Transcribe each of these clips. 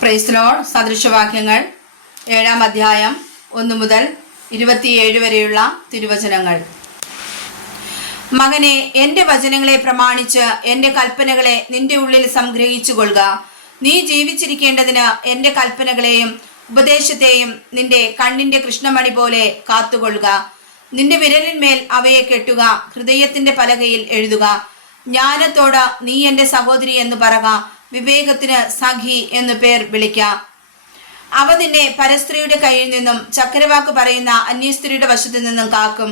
Praise Lord. സദൃശവാക്യങ്ങൾ 7-ാം അധ്യായം 1 മുതൽ 27 വരെയുള്ള തിരുവചനങ്ങൾ. മകനെ, എൻ്റെ വചനങ്ങളെ പ്രമാണിച്ച് എൻ്റെ കൽപ്പനകളെ നിന്റെ ഉള്ളിൽ സംഗ്രഹിച്ചു കൊള്ളുക. നീ ജീവിച്ചിരിക്കേണ്ടതിന് എൻ്റെ കൽപ്പനകളെയും ഉപദേശത്തെയും നിന്റെ കണ്ണിൻ്റെ കൃഷ്ണമണി പോലെ കാത്തുകൊള്ളുക. നിന്റെ വിരലിന്മേൽ അവയെ കെട്ടുക, ഹൃദയത്തിൻ്റെ പലകയിൽ എഴുതുക. ജ്ഞാനത്തോട് നീ എൻ്റെ സഹോദരി എന്ന് പറക, വിവേകത്തിന് സഖി എന്നു പേർ വിളിക്ക. അവ നിന്നെ പരസ്ത്രീയുടെ കയ്യിൽ നിന്നും ചക്കരവാക്ക് പറയുന്ന അന്യസ്ത്രീയുടെ വശത്തു നിന്നും കാക്കും.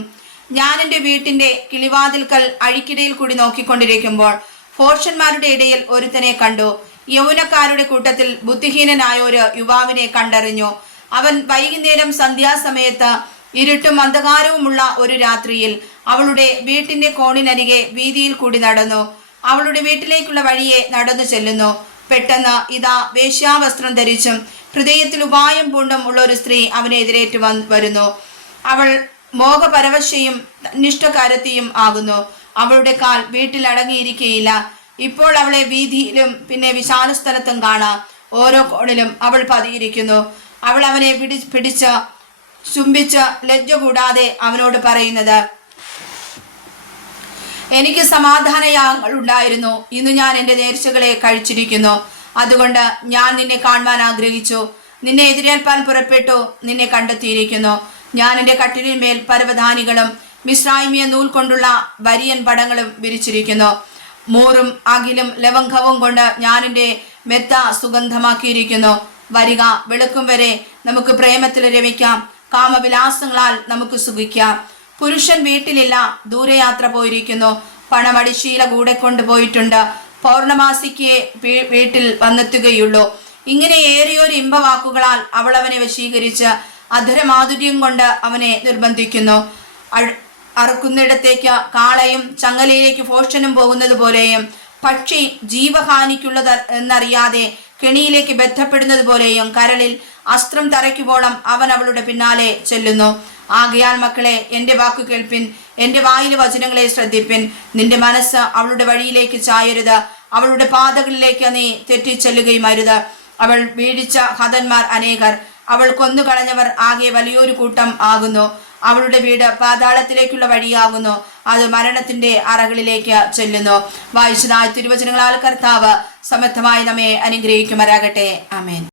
ഞാൻ എൻ്റെ വീട്ടിൻ്റെ കിളിവാതിൽക്കൽ അഴിക്കിടയിൽ കൂടി നോക്കിക്കൊണ്ടിരിക്കുമ്പോൾ ഭോഷന്മാരുടെ ഇടയിൽ ഒരുത്തനെ കണ്ടു. യൗവനക്കാരുടെ കൂട്ടത്തിൽ ബുദ്ധിഹീനനായ ഒരു യുവാവിനെ കണ്ടറിഞ്ഞു. അവൻ വൈകുന്നേരം സന്ധ്യാസമയത്ത് ഇരുട്ടും അന്ധകാരവുമുള്ള ഒരു രാത്രിയിൽ അവളുടെ വീട്ടിൻ്റെ കോണിനരികെ വീതിയിൽ കൂടി നടന്നു. അവളുടെ വീട്ടിലേക്കുള്ള വഴിയെ നടന്നു ചെല്ലുന്നു. പെട്ടെന്ന് ഇതാ, വേശ്യാവസ്ത്രം ധരിച്ചും ഹൃദയത്തിൽ ഉപായം പൂണ്ടും ഉള്ള ഒരു സ്ത്രീ അവനെ എതിരേറ്റ് വരുന്നു. അവൾ മോഹപരവശയും തന്നിഷ്ടക്കാരത്തിയും ആകുന്നു. അവളുടെ കാൽ വീട്ടിൽ അടങ്ങിയിരിക്കുകയില്ല. ഇപ്പോൾ അവളെ വീതിയിലും പിന്നെ വിശാല സ്ഥലത്തും കാണാം. ഓരോ കോണിലും അവൾ പതിയിരിക്കുന്നു. അവൾ അവനെ പിടിച്ച് ചുംബിച്ച് ലജ്ജ കൂടാതെ അവനോട് പറയുന്നത്, എനിക്ക് സമാധാനയാഗങ്ങൾ ഉണ്ടായിരുന്നു. ഇന്ന് ഞാൻ എൻ്റെ നേർച്ചകളെ കഴിച്ചിരിക്കുന്നു. അതുകൊണ്ട് ഞാൻ നിന്നെ കാണുവാൻ ആഗ്രഹിച്ചു. നിന്നെ എതിരേൽപ്പാൻ പുറപ്പെട്ടു. നിന്നെ കണ്ടെത്തിയിരിക്കുന്നു. ഞാൻ എൻ്റെ കട്ടിലിന്മേൽ പരവധാനികളും മിശ്രായിമിയ നൂൽ കൊണ്ടുള്ള വരിയൻ പടങ്ങളും വിരിച്ചിരിക്കുന്നു. മൂറും അകിലും ലവംഘവും കൊണ്ട് ഞാൻ എൻ്റെ മെത്ത സുഗന്ധമാക്കിയിരിക്കുന്നു. വരിക, വെളുക്കും വരെ നമുക്ക് പ്രേമത്തിൽ രമിക്കാം. കാമവിലാസങ്ങളാൽ നമുക്ക് സുഖിക്കാം. പുരുഷൻ വീട്ടിലില്ല, ദൂരയാത്ര പോയിരിക്കുന്നു. പണമടിശീല കൂടെ കൊണ്ടുപോയിട്ടുണ്ട്. പൗർണമാസിക്ക് വീട്ടിൽ വന്നെത്തുകയുള്ളൂ. ഇങ്ങനെ ഏറിയൊരു ഇമ്പവാക്കുകളാൽ അവൾ അവനെ വശീകരിച്ച് അധരമാധുര്യം കൊണ്ട് അവനെ നിർബന്ധിക്കുന്നു. അറുക്കുന്നിടത്തേക്ക് കാളയും ചങ്ങലയിലേക്ക് ഭോഷനും പോകുന്നത് പോലെയും പക്ഷി ജീവഹാനിക്കുള്ളത് എന്നറിയാതെ കെണിയിലേക്ക് ബന്ധപ്പെടുന്നത് പോലെയും കരളിൽ അസ്ത്രം തറയ്ക്കുവോളം അവൻ അവളുടെ പിന്നാലെ ചെല്ലുന്നു. ആകയാൽ മക്കളെ, എൻ്റെ വാക്കു കേൾപ്പിൻ, എൻ്റെ വായിലെ വചനങ്ങളെ ശ്രദ്ധിപ്പിൻ. നിന്റെ മനസ്സ് അവളുടെ വഴിയിലേക്ക് ചായരുത്, അവളുടെ പാതകളിലേക്ക് നീ തെറ്റിച്ചെല്ലുകയും അരുത്. അവൾ വീഴിച്ച ഹതന്മാർ അനേകർ, അവൾ കൊന്നുകളഞ്ഞവർ ആകെ വലിയൊരു കൂട്ടം ആകുന്നു. അവളുടെ വീട് പാതാളത്തിലേക്കുള്ള വഴിയാകുന്നു, അത് മരണത്തിന്റെ അറകളിലേക്ക് ചെല്ലുന്നു. വായിച്ചതായ തിരുവചനങ്ങളാൽ കർത്താവ് സമർത്ഥമായി നമ്മെ അനുഗ്രഹിക്കുമാറാകട്ടെ. ആമേൻ.